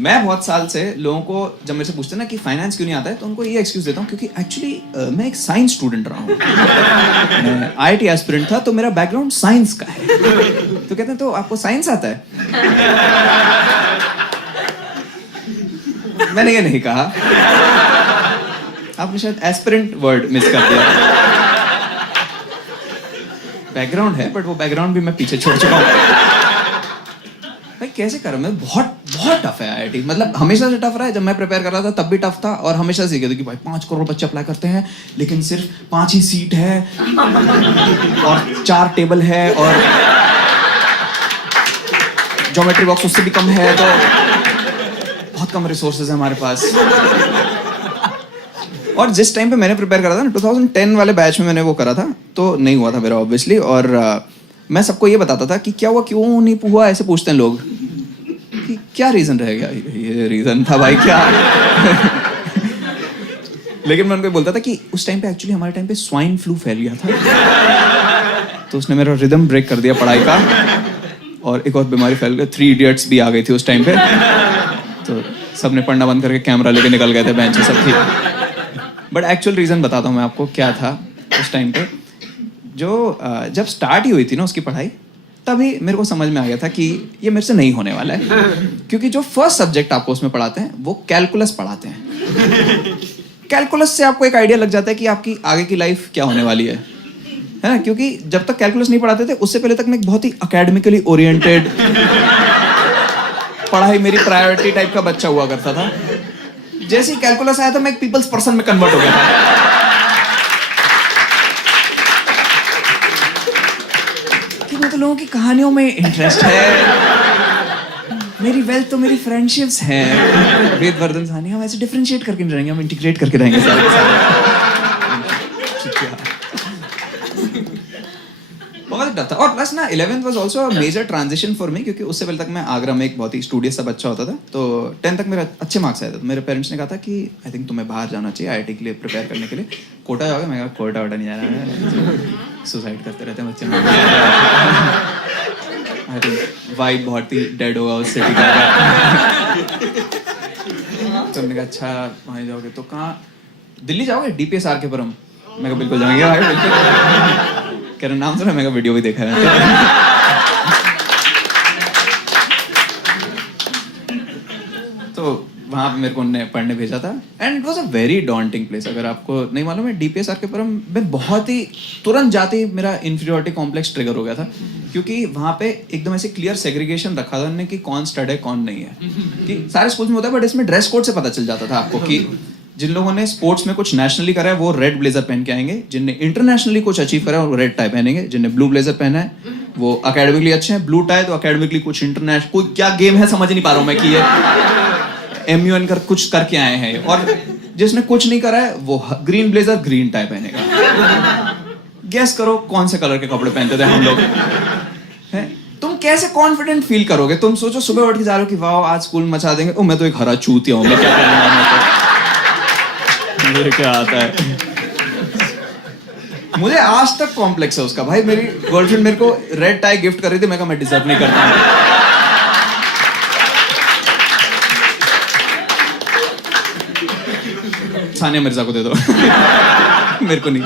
मैं बहुत साल से लोगों को जब मेरे से पूछते हैं ना कि फाइनेंस क्यों नहीं आता है, तो उनको ये एक्सक्यूज देता हूँ क्योंकि एक्चुअली मैं एक साइंस स्टूडेंट रहा हूँ। मैं आईआईटी एस्पिरेंट था, तो मेरा बैकग्राउंड साइंस का है। तो कहते हैं तो आपको साइंस आता है? मैंने ये नहीं कहा, आपने शायद एस्पिरेंट वर्ड मिस कर दिया। बैकग्राउंड है, बट वो बैकग्राउंड भी मैं पीछे छोड़ चुका हूँ। भाई कैसे करूँ मैं? बहुत बहुत टफ है आईआईटी। मतलब हमेशा से टफ रहा है। जब मैं प्रिपेयर कर रहा था तब भी टफ था, और हमेशा से कहते कि भाई 5 करोड़ बच्चे अप्लाई करते हैं, लेकिन सिर्फ 5 ही सीट है और 4 टेबल है और ज्योमेट्री बॉक्स उससे भी कम है, तो बहुत कम रिसोर्सेज है हमारे पास। और जिस टाइम पे मैंने प्रिपेयर करा था ना, 2010 वाले बैच में मैंने वो करा था, तो नहीं हुआ था मेरा ऑब्वियसली। और मैं सबको ये बताता था कि क्या हुआ, क्यों नहीं हुआ, ऐसे पूछते हैं लोग कि क्या रीजन रहेगा। ये रीजन था भाई क्या। लेकिन मैं उनको बोलता था कि उस टाइम पे एक्चुअली हमारे टाइम पे स्वाइन फ्लू फैल गया था, तो उसने मेरा रिदम ब्रेक कर दिया पढ़ाई का, और एक और बीमारी फैल गई। 3 इडियट्स भी आ गई थी उस टाइम पे, तो सबने पढ़ना बंद करके कैमरा लेके निकल गए थे बेंच पे, सब थी। बट एक्चुअल रीजन बताता हूँ मैं आपको क्या था उस टाइम पे। जो जब स्टार्ट ही हुई थी ना उसकी पढ़ाई, तभी मेरे को समझ में आ गया था कि ये मेरे से नहीं होने वाला है। क्योंकि जो फर्स्ट सब्जेक्ट आपको उसमें पढ़ाते हैं वो कैलकुलस पढ़ाते हैं। कैलकुलस से आपको एक आइडिया लग जाता है कि आपकी आगे की लाइफ क्या होने वाली है ना? क्योंकि जब तक कैलकुलस नहीं पढ़ाते थे, उससे पहले तक मैं एक बहुत ही अकेडमिकली ओरिएंटेड, पढ़ाई मेरी प्रायोरिटी टाइप का बच्चा हुआ करता था। जैसे ही कैलकुलस आया था, मैं एक पीपल्स पर्सन में कन्वर्ट हो गया था। कि मैं तो लोगों की कहानियों में इंटरेस्ट है, मेरी वेल्थ तो मेरी फ्रेंडशिप्स हैं। वेदवर्धन साहनी, हम ऐसे डिफरेंशिएट करके नहीं रहेंगे, हम इंटीग्रेट करके रहेंगे सारे। बहुत टफ था। और प्लस ना 11th was also a major transition for me, क्योंकि उससे पहले तक मैं आगरा में एक बहुत ही स्टूडियस सा बच्चा होता था। तो 10th तक मेरा अच्छे मार्क्स आए थे, तो मेरे पेरेंट्स ने कहा था कि आई थिंक तुम्हें बाहर जाना चाहिए आईआईटी के लिए प्रिपेयर करने के लिए। कोटा जाओगे? मैं कहा कोटा वोटा नहीं जाना है, सुसाइड करते रहते हैं बच्चे। आई थिंक वाइब बहुत ही डेड होगा उस सिटी का। तो हमने कहा अच्छा वहीं जाओगे तो कहाँ? दिल्ली जाओगे? डीपीएस आर के पुरम। मैं कहा बिल्कुल जाएंगे भाई, बिल्कुल। कह रहे नाम सुना? मैं वीडियो भी देखा है। तो वहाँ पे मेरे को उन्होंने पढ़ने भेजा था, and it was a very daunting place. अगर आपको नहीं मालूम है, डीपीएस आर के पुरम में बहुत ही तुरंत जाते ही मेरा इंफीरियरिटी कॉम्प्लेक्स ट्रिगर हो गया था, क्योंकि वहाँ पे एकदम ऐसे क्लियर सेग्रीगेशन रखा था उन्होंने कि कौन स्टड है कौन नहीं है। कि सारे स्कूल्स में होता है, बट इसमें ड्रेस कोड से पता चल जाता था आपको कि जिन लोगों ने स्पोर्ट्स में कुछ नेशनली करा है वो रेड ब्लेजर पहन के आएंगे, जिनने इंटरनेशनली कुछ अचीव करा है वो रेड टाई पहनेंगे, जिनने ब्लू ब्लेजर पहना है वो अकेडमिकली अच्छे हैं, ब्लू टाई तो अकेडमिकली कुछ इंटरनेशनल, कोई क्या गेम है समझ नहीं पा रहा हूँ मैं कि ये एमयूएन कर कुछ करके आए हैं, और जिसने कुछ नहीं करा है वो ग्रीन ब्लेजर ग्रीन टाई पहनेगा। गेस करो कौन से कलर के कपड़े पहनते थे हम लोग? है? तुम कैसे कॉन्फिडेंट फील करोगे? तुम सोचो सुबह उठ के जा रहे हो कि वाह आज स्कूल मचा देंगे, ओ मैं तो एक हरा चूतिया हूँ, मैं क्या करूँगा? मुझे क्या आता है? मुझे आज तक कॉम्प्लेक्स है उसका। भाई मेरी गर्लफ्रेंड मेरे को रेड टाई गिफ्ट कर रही थी, मैं कहा मैं डिजर्व नहीं करता हूँ। सानिया मिर्जा को दे दो। मेरे को नहीं।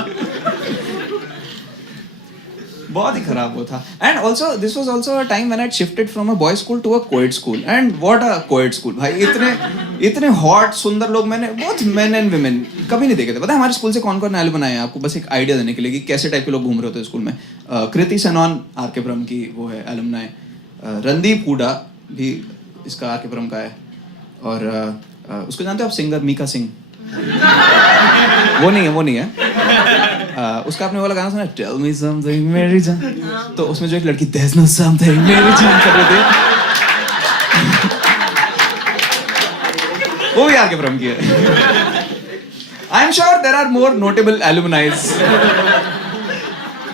बहुत ही खराब वो था। And also this was also a time when I shifted from a boy school to a coed school, and what a coed school. भाई इतने हॉट सुंदर लोग मैंने बहुत मेन एंड वुमेन कभी नहीं देखे थे। पता है हमारे स्कूल से कौन कौन एल्युमनी बनाए हैं? आपको बस एक आइडिया देने के लिए कि कैसे टाइप के लोग घूम रहे होते स्कूल में। कृति सेनॉन आर के पुरम की वो है एल्युमनी। रणदीप हुडा भी इसका आर के पुरम का है। और उसको जानते हो आप, सिंगर मीका सिंह? वो नहीं है। उसका आपने वाला गाना सुना, टेल मी समथिंग मेरी जान? तो उसमें जो एक लड़की देयर नो समथिंग मेरी जान कर रही थी, वो भी आके फ्रॉम की है। I am sure there are more notable alumnis,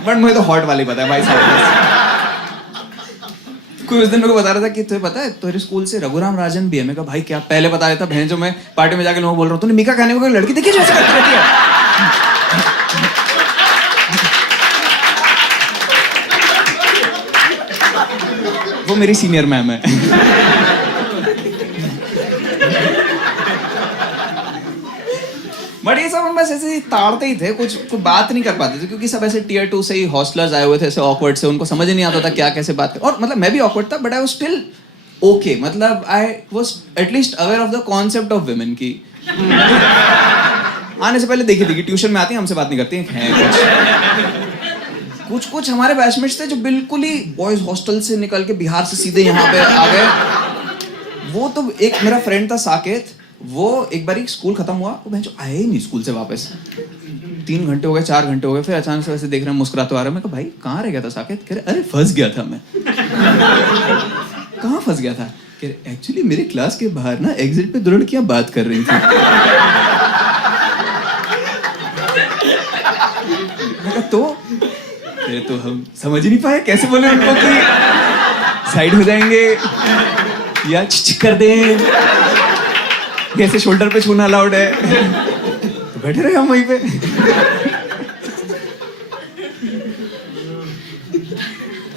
but मुझे तो हॉट वाली पता है भाई साहब। कोई उस दिन मेरे को बता रहा था कि तुझे पता है तेरे स्कूल से रघुराम राजन भी है। मैं कहा भाई क्या? पहले बता देता। बहन जो मैं पार्टी में जाके लोगों को बोल रहा हूँ तूने मीका खाने को लड़की देखी जो ऐसे करती रहती है? वो वो मेरी सीनियर मैम है। बट ये सब हम बस ऐसे ही ताड़ते ही थे, कुछ बात नहीं कर पाते थे क्योंकि सब ऐसे टियर 2 से ही हॉस्टलर्स आए हुए थे, ऐसे ऑकवर्ड से, उनको समझ ही नहीं आता था क्या कैसे बात कर। और मतलब मैं भी ऑकवर्ड था, but I was still okay, मतलब I was at least aware of the concept of women की। आने से पहले देखी थी कि ट्यूशन में आती हैं, हमसे बात नहीं करती हैं। कुछ हमारे बैचमेट्स थे जो बिल्कुल ही बॉयज हॉस्टल से निकल के बिहार से सीधे यहाँ पे आ गए। वो तो एक मेरा फ्रेंड था साकेत, वो एक बार स्कूल खत्म हुआ, वो बहन आया ही नहीं स्कूल से वापस। 3 घंटे हो गए, 4 घंटे हो गए, फिर अचानक से वैसे देख रहे हैं, मुस्कुराते आ रहा है। मैं कहा भाई कहाँ रह गया था साकेत? कह रहे अरे फंस गया था मैं। कहाँ फंस गया था? कह रहे एक्चुअली मेरे क्लास के बाहर ना एग्जिट पे 2 लड़कियां बात कर रही थी। मैं कहा तो हम समझ ही नहीं पाए कैसे बोले उनको कि साइड हो जाएंगे या चिक कर दें, कैसे शोल्डर पे छूना अलाउड है। तो बैठे रहे हम वहीं पे।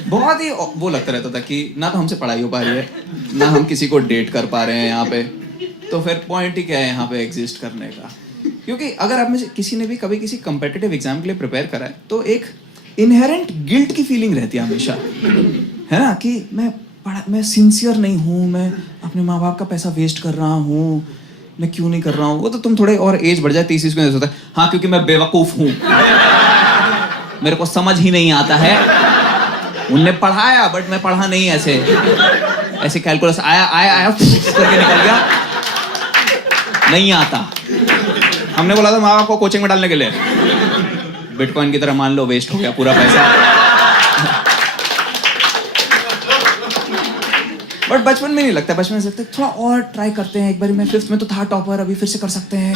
बहुत ही वो लगता रहता था कि ना तो हमसे पढ़ाई हो पा रही है, ना हम किसी को डेट कर पा रहे हैं यहाँ पे, तो फिर पॉइंट ही क्या है यहाँ पे एग्जिस्ट करने का। क्योंकि अगर आप में से किसी ने भी कभी किसी कम्पिटिटिव एग्जाम के लिए प्रिपेयर करा है तो एक इनहेरेंट गिल्ट की फीलिंग रहती है हमेशा, है ना, कि मैं सिंसियर नहीं हूँ, मैं अपने माँ बाप का पैसा वेस्ट कर रहा हूँ, मैं क्यों नहीं कर रहा हूँ। वो तो तुम थोड़े और एज बढ़ जाए 30 में होता है, हाँ क्योंकि मैं बेवकूफ हूँ, मेरे को समझ ही नहीं आता है। उनने पढ़ाया बट मैं पढ़ा नहीं, ऐसे कैलकुलस आया करके निकल गया, नहीं आता। हमने बोला था माँ बाप को कोचिंग में डालने के लिए, बिटकॉइन की तरह मान लो वेस्ट हो गया पूरा पैसा। बट बचपन में नहीं लगता, बचपन में लगता है थोड़ा और ट्राई करते हैं एक बार। मैं 5th में तो था टॉपर, अभी फिर से कर सकते हैं।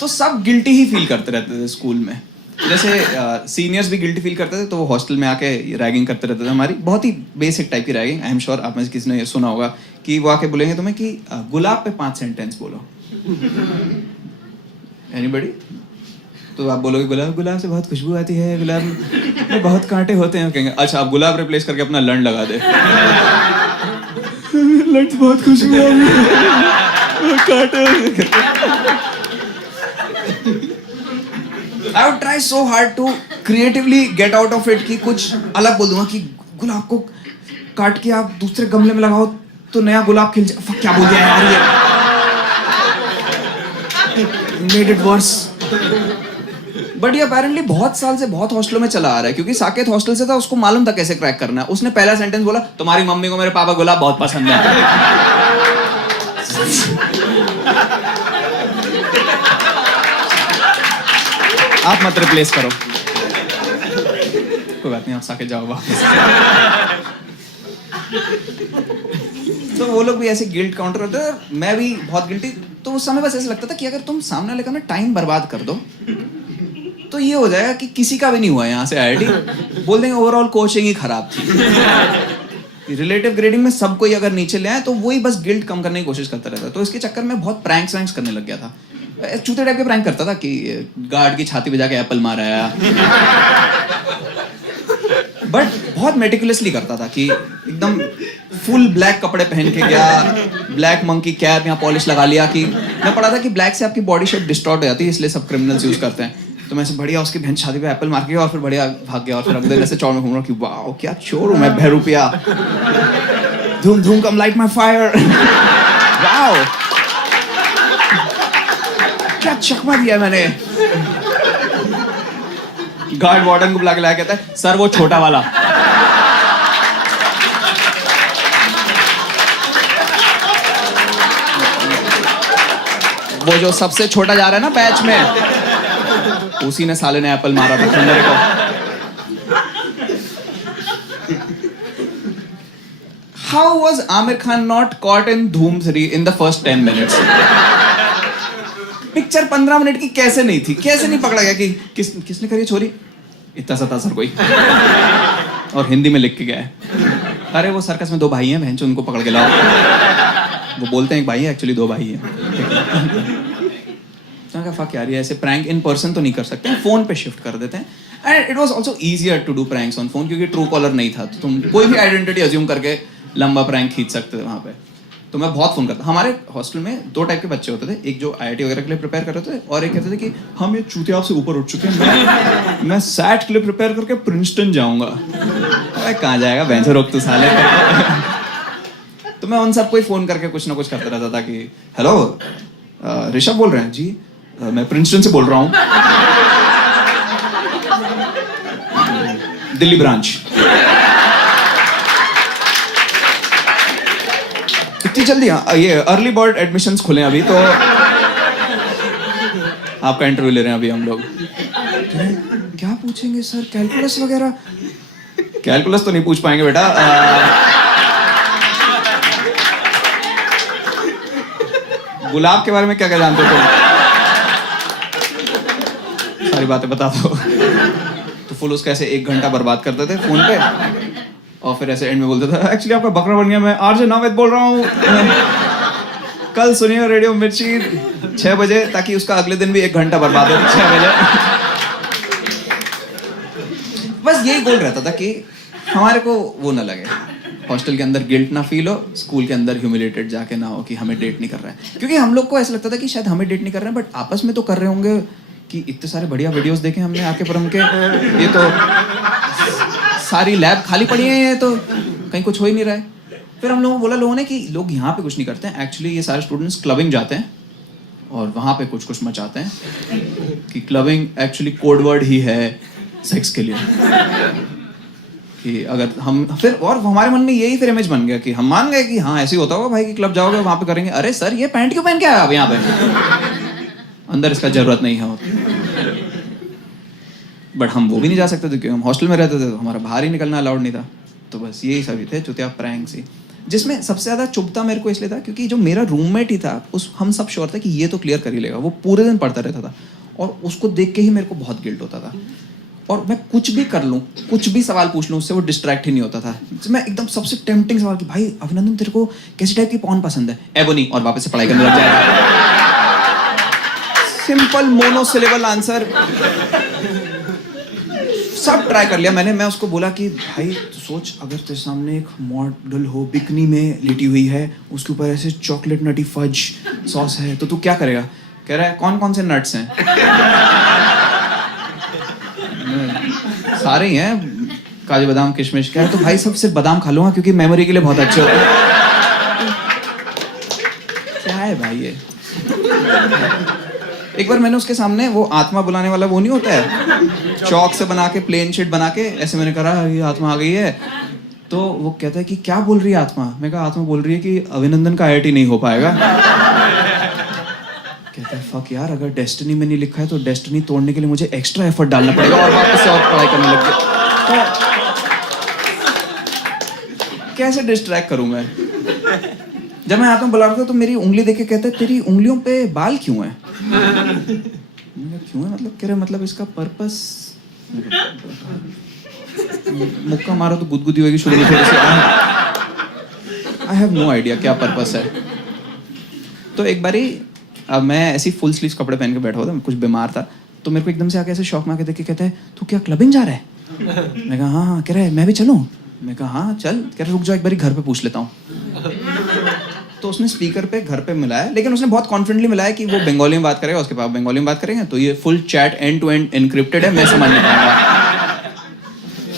तो सब गिल्टी ही फील करते रहते थे स्कूल में। जैसे सीनियर्स भी गिल्टी फील करते थे तो वो हॉस्टल में आके रैगिंग करते रहते थे, हमारी बहुत ही बेसिक टाइप की रैगिंग। आई एम श्योर आप में से किसी ने सुना होगा कि वो आके बोलेंगे तुम्हें कि गुलाब पे 5 सेंटेंस बोलो। एनीबॉडी? तो आप बोलोगे गुलाब से बहुत खुशबू आती है, गुलाब में बहुत कांटे होते हैं। कहेंगे अच्छा आप गुलाब रिप्लेस करके अपना लंड लगा दे। लंड से बहुत खुशबू आ रही है, कांटे। I would try so hard to creatively get out of it कि कुछ अलग बोल दूंगा कि गुलाब को काट के आप दूसरे गमले में लगाओ तो नया गुलाब खिल जाए। क्या बोल दिया यार ये? Made it worse. बट ये अपेरेंटली बहुत साल से बहुत हॉस्टलों में चला आ रहा है, क्योंकि साकेत हॉस्टल से था, उसको मालूम था कैसे क्रैक करना है। उसने पहला सेंटेंस बोला तुम्हारी मम्मी को मेरे पापा गुलाब बहुत पसंद है। आप मत रिप्लेस करो, कोई बात नहीं, आप साकेत जाओ वापस। तो वो लोग भी ऐसे गिल्ट काउंटर करते थे, मैं भी बहुत गिल्टी। तो उस समय बस ऐसा लगता था कि अगर तुम सामने वाले का ना टाइम बर्बाद कर दो तो ये हो जाएगा कि किसी का भी नहीं हुआ यहाँ से आईआईटी, बोल देंगे ओवरऑल कोचिंग ही खराब थी। रिलेटिव ग्रेडिंग में सबको ही अगर नीचे ले आए तो वही बस गिल्ट कम करने की कोशिश करता रहता। तो इसके चक्कर में बहुत प्रैंक्स करने लग गया था। चूते टाइप के प्रैंक करता था कि गार्ड की छाती पे जाके एप्पल मारा है, बट बहुत मेटिकुलसली करता था कि एकदम फुल ब्लैक कपड़े पहन के गया, ब्लैक मंकी कैप, यहाँ पॉलिश लगा लिया। कि मैं पढ़ा था कि ब्लैक से आपकी बॉडी शेप डिस्टॉर्ट हो जाती है, इसलिए सब क्रिमिनल्स यूज करते हैं। तो मैं बढ़िया उसकी बहन छाती पे एप्पल मार के और फिर बढ़िया भाग गया और फिर अगले दिन ऐसे चौड़ में घूम रहा हूँ कि वाओ क्या चोर हूँ मैं, बहरूपिया, धूम धूम कम लाइट माय फायर, वाओ क्या चकमा दिया मैंने। गार्ड वार्डन को बुला के लाया, कहता है सर वो छोटा वाला। वो जो सबसे छोटा जा रहा है ना बैच में, उसी ने साले ने एप्पल मारा था खंडरे को। How was Amir Khan not caught in Dhoom 3 in the first 10 minutes? Picture 15 minute की कैसे नहीं थी, कैसे नहीं पकड़ा गया कि किसने करी चोरी? इतना सा सर कोई, और हिंदी में लिख के गया है, अरे वो सर्कस में 2 भाई हैं, बहन उनको पकड़ के लाओ। वो बोलते हैं एक भाई है, एक्चुअली 2 भाई हैं। तो मैंने कहा फक यार, ये ऐसे प्रैंक इन पर्सन तो नहीं कर सकते, फोन पे शिफ्ट कर देते हैं। And it was also easier to do pranks on phone, क्योंकि ट्रू कॉलर नहीं था, तो तुम कोई भी आइडेंटिटी अज्यूम करके लंबा प्रैंक खींच सकते थे वहाँ पे। तो मैं बहुत फोन करता। हमारे हॉस्टल में 2 टाइप के बच्चे होते थे, एक जो IIT वगैरह के लिए प्रिपेयर कर रहे थे, और एक कहते थे कि हम ये चूतिया से ऊपर उठ चुके हैं, मैं सैट के लिए प्रिपेयर करके प्रिंसटन जाऊंगा। अरे कहाँ जाएगा बेंचर, रोक तू साले। तो मैं उन सबको ही फोन करके कुछ ना कुछ करता रहता था कि हेलो ऋषभ बोल रहे हैं जी, मैं प्रिंसटन से बोल रहा हूँ, दिल्ली ब्रांच। इतनी जल्दी? ये अर्ली बर्ड एडमिशंस खुले अभी, तो आपका इंटरव्यू ले रहे हैं अभी हम लोग। क्या पूछेंगे सर, कैलकुलस वगैरह? कैलकुलस तो नहीं पूछ पाएंगे बेटा। गुलाब के बारे में क्या क्या जानते हो तुम? सारी बातें बता दो। तो फुल उसका ऐसे 1 घंटा बर्बाद करते थे फोन पे, और फिर ऐसे एंड में बोलता था एक्चुअली आपका बकरा बन गया, मैं आरजे नावेद बोल रहा हूँ, कल सुनिए रेडियो मिर्ची 6 बजे, ताकि उसका अगले दिन भी 1 घंटा बर्बाद हो 6 बजे। बस यही गोल रहता था कि हमारे को वो ना लगे, हॉस्टल के अंदर गिल्ट ना फील हो, स्कूल के अंदर ह्यूमिलेटेड जाके ना हो कि हमें डेट नहीं कर रहा है। क्योंकि हम लोग को ऐसा लगता था कि शायद हमें डेट नहीं कर रहे हैं, बट आपस में तो कर रहे होंगे, कि इतने सारे बढ़िया वीडियोस देखे हमने आके परम के, ये तो सारी लैब खाली पड़ी है, ये तो कहीं कुछ हो ही नहीं रहा है। फिर हम लोगों को बोला लोगों ने कि लोग यहाँ पे कुछ नहीं करते हैं, एक्चुअली ये सारे स्टूडेंट्स क्लबिंग जाते हैं और वहाँ पे कुछ कुछ मचाते हैं, कि क्लबिंग एक्चुअली कोड वर्ड ही है सेक्स के लिए। कि अगर हम फिर, और हमारे मन में यही फिर इमेज बन गया कि हम मान गए कि हाँ ऐसे ही होता होगा भाई, कि क्लब जाओगे वहाँ पे करेंगे। अरे सर ये पैंट क्यों पहन के आया आप यहाँ पे, अंदर इसका जरूरत नहीं है। बट हम वो भी नहीं जा सकते थे क्योंकि हम हॉस्टल में रहते थे, तो हमारा बाहर ही निकलना अलाउड नहीं था। तो बस यही सभी थे चुतिया प्रैंक्स ही, जिसमें सबसे ज़्यादा चुभता मेरे को इसलिए था क्योंकि जो मेरा रूममेट ही था, उस हम सब श्योर थे कि ये तो क्लियर कर ही लेगा। वो पूरे दिन पढ़ता रहता था और उसको देख के ही मेरे को बहुत गिल्ट होता था, और मैं कुछ भी कर लूँ, कुछ भी सवाल पूछ लूँ, उससे वो डिस्ट्रैक्ट ही नहीं होता था। मैं एकदम सबसे टेम्पटिंग सवाल कि भाई अभिनंदन तेरे को कैसी टाइप की पॉर्न पसंद है, एबोनी, और वापस से पढ़ाई करने लग जाएगा। सिंपल मोनोसिलेबल आंसर, सब ट्राई कर लिया मैंने। मैं उसको बोला कि भाई तो सोच, अगर तेरे सामने एक मॉडल हो, बिकनी में लेटी हुई है, उसके ऊपर ऐसे चॉकलेट नटी फज सॉस है, तो तू क्या करेगा? कह रहा है कौन कौन से नट्स हैं? सारे ही हैं, काजू बादाम किशमिश। कह रहा है तो भाई सब सिर्फ बादाम खा लूंगा क्योंकि मेमोरी के लिए बहुत अच्छे होते हैं। क्या है भाई ये? एक बार मैंने उसके सामने वो आत्मा बुलाने वाला वो नहीं होता है, चौक से बना के प्लेन शीट बना के ऐसे, मैंने कहा ये आत्मा आ गई है। तो वो कहता है कि क्या बोल रही है आत्मा? मैं कहा आत्मा बोल रही है कि अभिनंदन का IIT नहीं हो पाएगा। कहता है फक यार, अगर डेस्टिनी में नहीं लिखा है तो डेस्टिनी तोड़ने के लिए मुझे एक्स्ट्रा एफर्ट डालना पड़ेगा, और वापस से और पढ़ाई करने लग गया। तो कैसे डिस्ट्रैक्ट करूं मैं? जब मैं आत्मा बुला रहा था तो मेरी उंगली देख के कहता है तेरी उंगलियों पे बाल क्यों है? क्यों है मतलब? कह रहे मतलब इसका पर्पस, मुक्का मारो तो गुदगुदी होगी शुरू में थोड़ी सी। आई हैव नो आइडिया क्या पर्पस है। तो एक बारी अब मैं ऐसी फुल स्लीव्स कपड़े पहन के बैठा हुआ था, कुछ बीमार था, तो मेरे को एकदम से आके ऐसे शौक में आके देख के कहता है तू क्या क्लबिंग जा रहा है? मैं कहा हाँ। कह रहा है मैं भी चलूं? मैं कहा हाँ चल। कह रहा रुक जाओ एक बारी घर पे पूछ लेता हूँ। तो उसने स्पीकर पे घर पे मिलाया, लेकिन उसने बहुत कॉन्फिडेंटली मिलाया कि वो बंगाली में बात करेगा, उसके पापा बंगाली में बात करेंगे, तो ये full chat end to end encrypted है, मैं समझ नहीं पाऊंगा।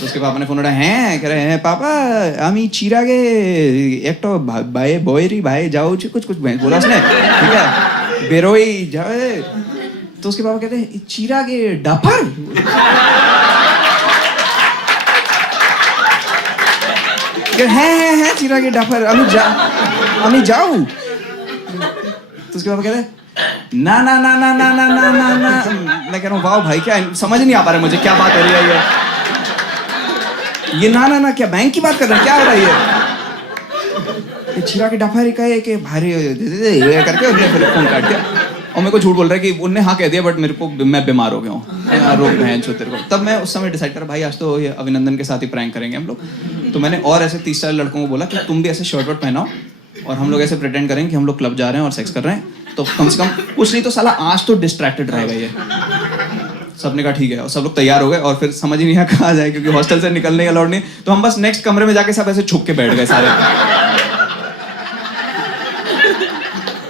तो उसके पापा ने फोन उठाया, हैं? कह रहे हैं पापा आमी चिरागे एक तो भाई बोयरी भाई जाओ कुछ कुछ बोला उसने, ठीक है, बेरोई जाए। तो उसके पापा कहते हैं चिरागे डाफर? हैं चिरागे डाफर, আমি যাও। तो उसके पापा कहते हैं ना ना ना ना ना ना ना ना ना। मैं कह रहा हूँ वाह भाई, क्या समझ नहीं आ पा रहा मुझे क्या बात हो रही है ये ना ना ना क्या बैंक की बात कर रहे हैं, क्या हो रही है? छिरा के डफा का है कि भारी दे करके उसने फिर फोन काट दिया, और मेरे को झूठ बोल रहा है कि उनने हाँ कह दिया, बट मेरे को मैं बीमार हो गया हूँ, रोक बहन छो तेरे को। तब मैं उस समय डिसाइड करा भाई आज तो ये अभिनंदन के साथ ही प्रैंक करेंगे हम लोग। तो मैंने और ऐसे 30 साल लड़कों को बोला कि तुम भी ऐसे शर्ट वर्ट पहनाओ और हम लोग ऐसे प्रिटेंड करेंगे कि हम लोग क्लब जा रहे हैं और सेक्स कर रहे हैं, तो कम से कम कुछ नहीं तो साला आज तो डिस्ट्रैक्टेड रहेगा ये। सबने कहा ठीक है, और सब लोग तैयार हो गए, और फिर समझ ही नहीं आया कहाँ जाए, क्योंकि हॉस्टल से निकलने अलाउड नहीं। तो हम बस नेक्स्ट कमरे में जाके सब ऐसे छुप के बैठ गए सारे।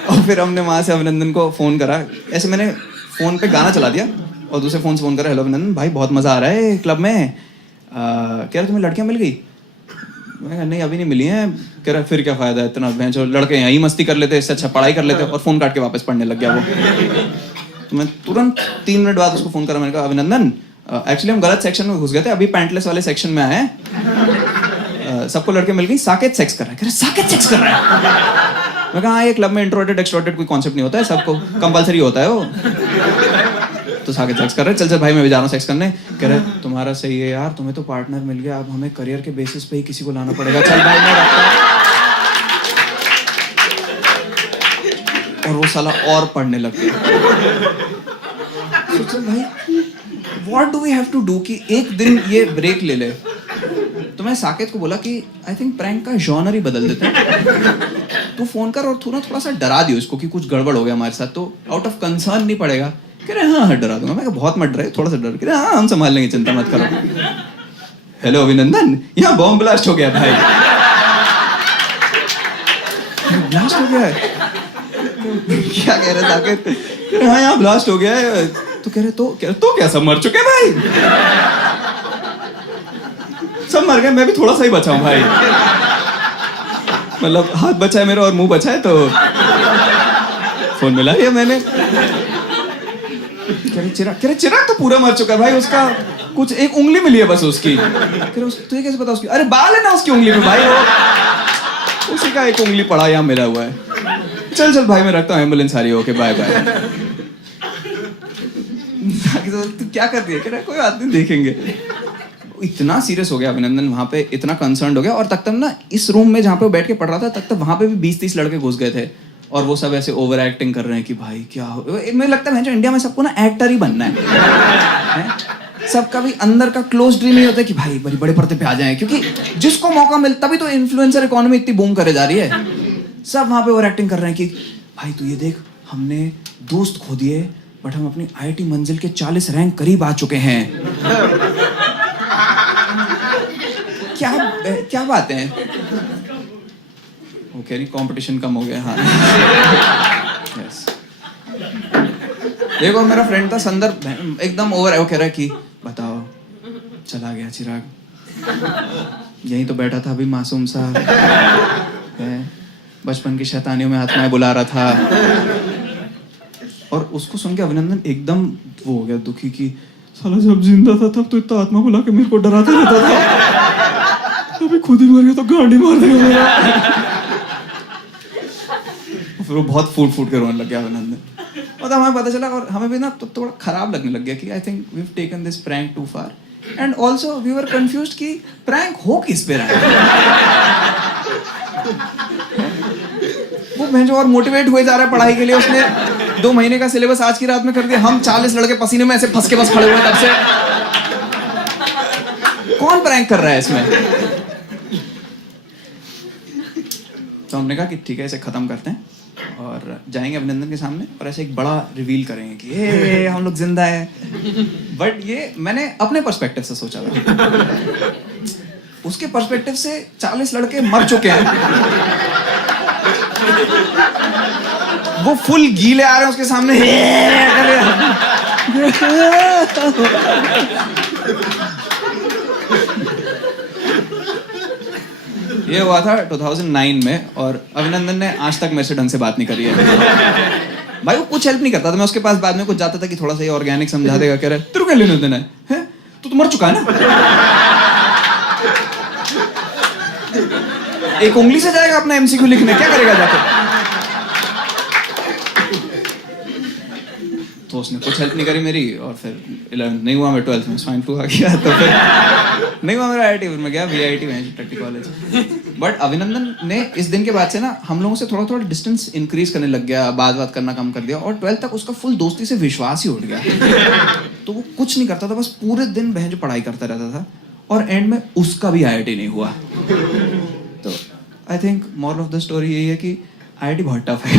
और फिर हमने वहां से अभिनंदन को फोन करा, ऐसे मैंने फोन पे गाना चला दिया और दूसरे फोन से फोन करा, हेलो अभिनंदन भाई बहुत मजा आ रहा है क्लब में, कह रहा तुम्हें लड़कियां मिल गई? मैं कहा नहीं अभी नहीं मिली हैं। कह रहा फिर क्या फायदा है इतना, भैंचो लड़के यहीं मस्ती कर लेते, इससे अच्छा पढ़ाई कर लेते। और फोन काट के वापस पढ़ने लग गया वो। तो मैं तुरंत 3 मिनट बाद उसको फोन करा, मैंने कहा अभिनंदन एक्चुअली हम गलत सेक्शन में घुस गए थे, अभी पैंटलेस वाले सेक्शन में आए हैं, सबको लड़के मिल गई, साकेत सेक्स कर रहा है। कह रहा साकेत सेक्स कर रहा है? मैं कहा हाँ ये क्लब में इंट्रोवर्टेड एक्सट्रोवर्टेड कोई कॉन्सेप्ट नहीं होता है, सबको कंपलसरी होता है वो। तो साकेत सेक्स कर रहे, चल चल भाई मैं भी जा रहा हूँ सेक्स करने। कह रहे तुम्हारा सही है यार, तुम्हें तो पार्टनर मिल गया, अब हमें करियर के बेसिस पे ही किसी को लाना पड़ेगा, चल भाई मैं रखता हूं। और वो साला और पढ़ने लग गया। सोचो भाई what do we have to do कि एक दिन ये ब्रेक ले ले। तो मैं साकेत को बोला कि आई थिंक प्रैंक का जॉनर ही बदल देते हैं, तू फोन कर और थोड़ा सा डरा दियो इसको कि कुछ गड़बड़ हो गया हमारे साथ, तो आउट ऑफ कंसर्न नहीं पड़ेगा। कह रहे हाँ डरा दूंगा। मैं बहुत मत डरे, थोड़ा सा डर। कह रहे हाँ हम संभाल लेंगे, चिंता मत करो। हेलो अभिनंदन, यहाँ बॉम्ब ब्लास्ट हो गया भाई। ब्लास्ट हो गया है? क्या कह रहे साकेत? कह रहे हाँ यहाँ ब्लास्ट हो गया है। तो कह रहे तो क्या सब मर चुके भाई? सब मर गए, मैं भी थोड़ा सा ही बचा हूं भाई, मतलब हाथ बचा है मेरा और मुंह बचा है, तो फोन मिला लिया मैंने। कह रहे चिराग तो पूरा मर चुका है भाई, उसका कुछ एक उंगली मिली है बस उसकी। तुझे कैसे पता उसकी? अरे बाल है ना उसकी उंगली में भाई, वो उसी का एक उंगली पड़ा यहाँ मिला हुआ है। चल चल भाई मैं रखता हूँ, एम्बुलेंस आ रही है, ओके बाय बाय। तू क्या कर रही है? कह रहा कोई बात नहीं देखेंगे। इतना सीरियस हो गया अभिनंदन वहां पे, इतना कंसर्न हो गया। और तक ना इस रूम में जहाँ पे वो बैठ के पढ़ रहा था, तक वहां पे भी 20-30 लड़के घुस गए थे, और वो सब ऐसे ओवर एक्टिंग कर रहे हैं कि भाई क्या हो। मुझे लगता है इंडिया में सबको ना एक्टर ही बनना है? सबका भी अंदर का क्लोज ड्रीम ही होता है कि भाई बड़े बड़े पर्दे पे आ जाएं, क्योंकि जिसको मौका मिलता, तभी तो इन्फ्लुएंसर इकोनॉमी इतनी बूम करे जा रही है। सब वहां पे ओवर एक्टिंग कर रहे हैं कि भाई तू ये देख, हमने दोस्त खो दिए बट हम अपनी आईआईटी मंजिल के 40 रैंक करीब आ चुके हैं। क्या बात है? ओके नहीं, कंपटीशन कम हो गया। हाँ yes. देखो मेरा फ्रेंड था संदर्भ, एकदम ओवर है, वो कह रहा है कि बताओ चला गया चिराग, यहीं तो बैठा था अभी मासूम सा, बचपन की शैतानियों में आत्माएं बुला रहा था। और उसको सुन के अभिनंदन एकदम वो हो गया दुखी कि साला जब जिंदा था तब तो इतना आत्मा बुला के मेरे को डराता रहता था, अभी खुद ही मर गया तो गांडी मार देगा मेरा। फिर वो बहुत फूट के रोने लग गया अभिनंदन। और हमें पता चला, और हमें भी ना तो थोड़ा खराब लगने लग गया कि I think we have taken this prank too far, and also we were confused कि प्रैंक हो किस पे रहा है। वो भैंजो और मोटिवेट हुए जा रहा है पढ़ाई के लिए, उसने 2 महीने का सिलेबस आज की रात में कर दिया। हम 40 लड़के पसीने में ऐसे फंस के बस खड़े हुए तब से। कौन प्रैंक कर रहा है इसमें? तो हमने कहा कि ठीक है इसे खत्म करते हैं और जाएंगे अभिनंदन के सामने और ऐसे एक बड़ा रिवील करेंगे कि ये हम लोग जिंदा है। बट ये मैंने अपने पर्सपेक्टिव से सोचा था, उसके पर्सपेक्टिव से 40 लड़के मर चुके हैं, वो फुल गीले आ रहे हैं उसके सामने। ये हुआ था 2009 में, और अभिनंदन ने आज तक मेरे से ढंग से बात नहीं करी है। भाई वो कुछ हेल्प नहीं करता था, मैं उसके पास बाद में कुछ जाता था कि थोड़ा सा ये ऑर्गेनिक समझा देगा। कह रहा है तेरे को क्या लेने देना है? तू मर चुका है ना, एक उंगली से जाएगा अपना एमसीक्यू लिखने, क्या करेगा जाके? तो उसने कुछ हेल्प नहीं करी मेरी, और फिर 11th नहीं हुआ, मैं 12th में स्वाइन फ्लू आ गया, तो फिर नहीं हुआ मेरा आईआईटी, फिर मैं गया वीआईटी में टेक्टी कॉलेज। बट अभिनंदन ने इस दिन के बाद से ना हम लोगों से थोड़ा थोड़ा डिस्टेंस इंक्रीज करने लग गया, बात करना कम कर दिया, और 12th तक उसका फुल दोस्ती से विश्वास ही उठ गया। तो वो कुछ नहीं करता था, बस पूरे दिन बहन जो पढ़ाई करता रहता था, और एंड में उसका भी आईआईटी नहीं हुआ। तो I think moral of the story यही है कि आईआईटी बहुत टफ है।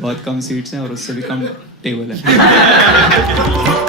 बहुत कम सीट्स हैं और उससे भी कम टेबल है.